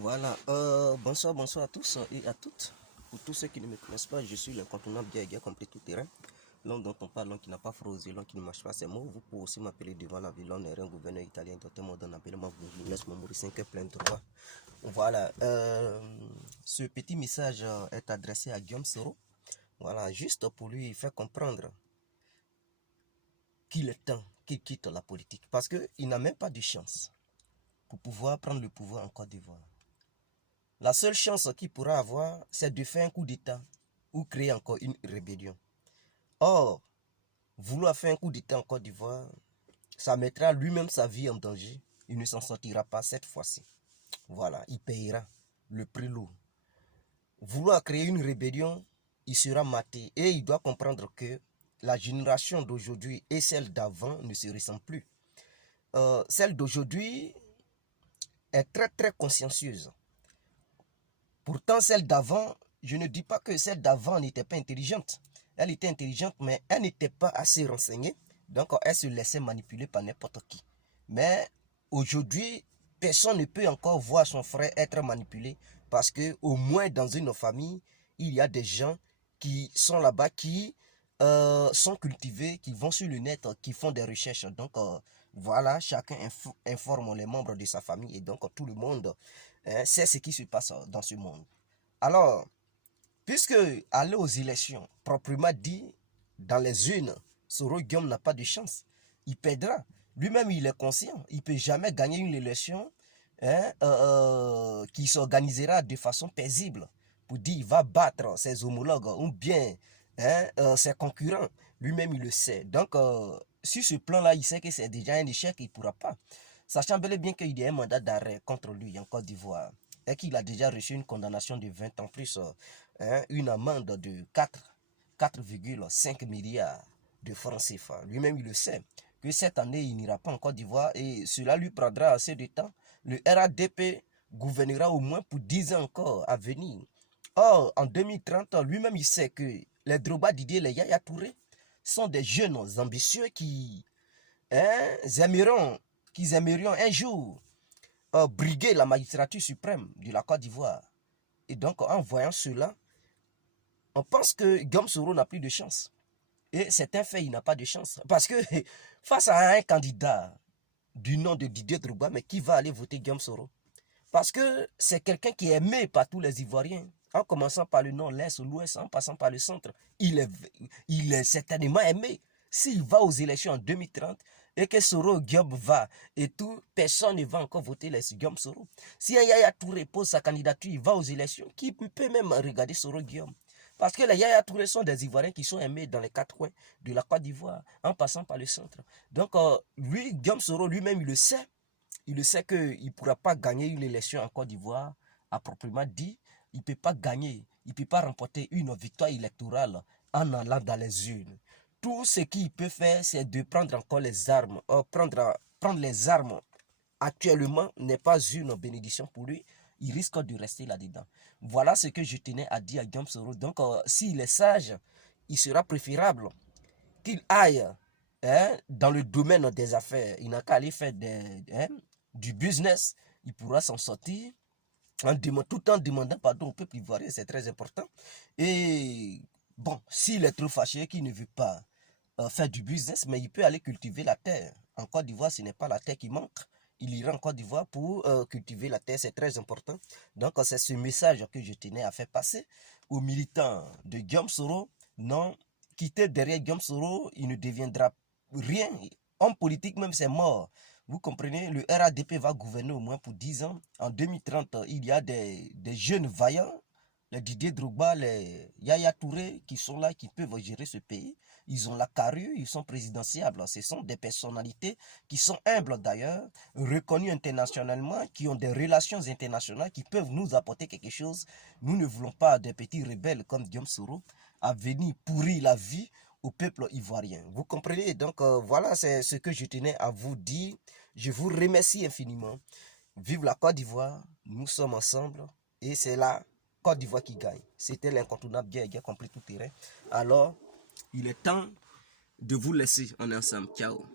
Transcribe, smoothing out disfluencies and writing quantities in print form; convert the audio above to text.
Voilà, bonsoir à tous et à toutes. Pour tous ceux qui ne me connaissent pas, je suis l'incontournable Gaïga complet tout terrain. L'homme dont on parle, l'homme qui n'a pas frosé, l'homme qui ne marche pas ses mots. Vous pouvez aussi m'appeler devant la ville, l'homme est un gouverneur italien, totalement d'un appel-moi, vous laisse mon Mauricien que plein de droits. Voilà, ce petit message est adressé à Guillaume Soro. Voilà, juste pour lui faire comprendre qu'il est temps qu'il quitte la politique. Parce qu'il n'a même pas de chance pour pouvoir prendre le pouvoir en Côte d'Ivoire. La seule chance qu'il pourra avoir, c'est de faire un coup d'État ou créer encore une rébellion. Or, vouloir faire un coup d'État en Côte d'Ivoire, ça mettra lui-même sa vie en danger. Il ne s'en sortira pas cette fois-ci. Voilà, il payera le prix lourd. Vouloir créer une rébellion, il sera maté. Et il doit comprendre que la génération d'aujourd'hui et celle d'avant ne se ressemblent plus. Celle d'aujourd'hui est très consciencieuse. Pourtant, celle d'avant, je ne dis pas que celle d'avant n'était pas intelligente. Elle était intelligente, mais elle n'était pas assez renseignée. Donc, elle se laissait manipuler par n'importe qui. Mais aujourd'hui, personne ne peut encore voir son frère être manipulé parce que au moins dans une famille, il y a des gens qui sont là-bas, qui sont cultivés, qui vont sur le net, qui font des recherches. Donc, voilà, chacun informe les membres de sa famille et donc tout le monde sait ce qui se passe dans ce monde. Alors, puisque aller aux élections, proprement dit, dans les urnes, Soro Guillaume n'a pas de chance. Il perdra. Lui-même, il est conscient. Il ne peut jamais gagner une élection qui s'organisera de façon paisible. Pour dire qu'il va battre ses homologues ou bien ses concurrents. Lui-même, il le sait. Donc, sur ce plan-là, il sait que c'est déjà un échec, il ne pourra pas. Sachant bel et bien qu'il y a un mandat d'arrêt contre lui en Côte d'Ivoire et qu'il a déjà reçu une condamnation de 20 ans plus une amende de 4,5 milliards de francs CFA. Lui-même, il le sait que cette année, il n'ira pas en Côte d'Ivoire et cela lui prendra assez de temps. Le RADP gouvernera au moins pour 10 ans encore à venir. Or, en 2030, lui-même, il sait que les Drogba Didier, les Yaya Touré sont des jeunes ambitieux qui aimerions un jour briguer la magistrature suprême de la Côte d'Ivoire. Et donc, en voyant cela, on pense que Guillaume Soro n'a plus de chance. Et c'est un fait, il n'a pas de chance. Parce que face à un candidat du nom de Didier Drogba, mais qui va aller voter Guillaume Soro? Parce que c'est quelqu'un qui est aimé par tous les Ivoiriens. En commençant par le nord, l'est, l'ouest, en passant par le centre. Il est certainement aimé. S'il va aux élections en 2030 et que Soro Guillaume va et tout, personne ne va encore voter les Guillaume Soro. Si Yaya Touré pose sa candidature, il va aux élections, qui peut même regarder Soro Guillaume? Parce que les Yaya Touré sont des Ivoiriens qui sont aimés dans les quatre coins de la Côte d'Ivoire, en passant par le centre. Donc, lui, Guillaume Soro lui-même, il le sait. Il sait qu'il ne pourra pas gagner une élection en Côte d'Ivoire, à proprement dit. Il ne peut pas gagner, il ne peut pas remporter une victoire électorale en allant dans les urnes. Tout ce qu'il peut faire, c'est de prendre encore les armes. Prendre les armes actuellement n'est pas une bénédiction pour lui. Il risque de rester là-dedans. Voilà ce que je tenais à dire à Guillaume Soro. Donc, s'il est sage, il sera préférable qu'il aille dans le domaine des affaires. Il n'a qu'à aller faire du business. Il pourra s'en sortir tout en demandant pardon au peuple ivoirien. C'est très important. Et bon, s'il est trop fâché, qu'il ne veut pas faire du business, mais il peut aller cultiver la terre. En Côte d'Ivoire, ce n'est pas la terre qui manque. Il ira en Côte d'Ivoire pour cultiver la terre, c'est très important. Donc, c'est ce message que je tenais à faire passer aux militants de Guillaume Soro. Non, quitter derrière Guillaume Soro, il ne deviendra rien. Homme politique même, c'est mort. Vous comprenez, le RADP va gouverner au moins pour 10 ans. En 2030, il y a des jeunes vaillants, les Didier Drogba, les Yaya Touré, qui sont là, qui peuvent gérer ce pays. Ils ont la carrure, ils sont présidentiables. Ce sont des personnalités qui sont humbles d'ailleurs, reconnues internationalement, qui ont des relations internationales, qui peuvent nous apporter quelque chose. Nous ne voulons pas des petits rebelles comme Guillaume Soro à venir pourrir la vie au peuple ivoirien. Vous comprenez? Donc voilà, c'est ce que je tenais à vous dire. Je vous remercie infiniment. Vive la Côte d'Ivoire, nous sommes ensemble et c'est la Côte d'Ivoire qui gagne. C'était l'incontournable Gaïga complet tout terrain. Alors, il est temps de vous laisser en ensemble. Ciao.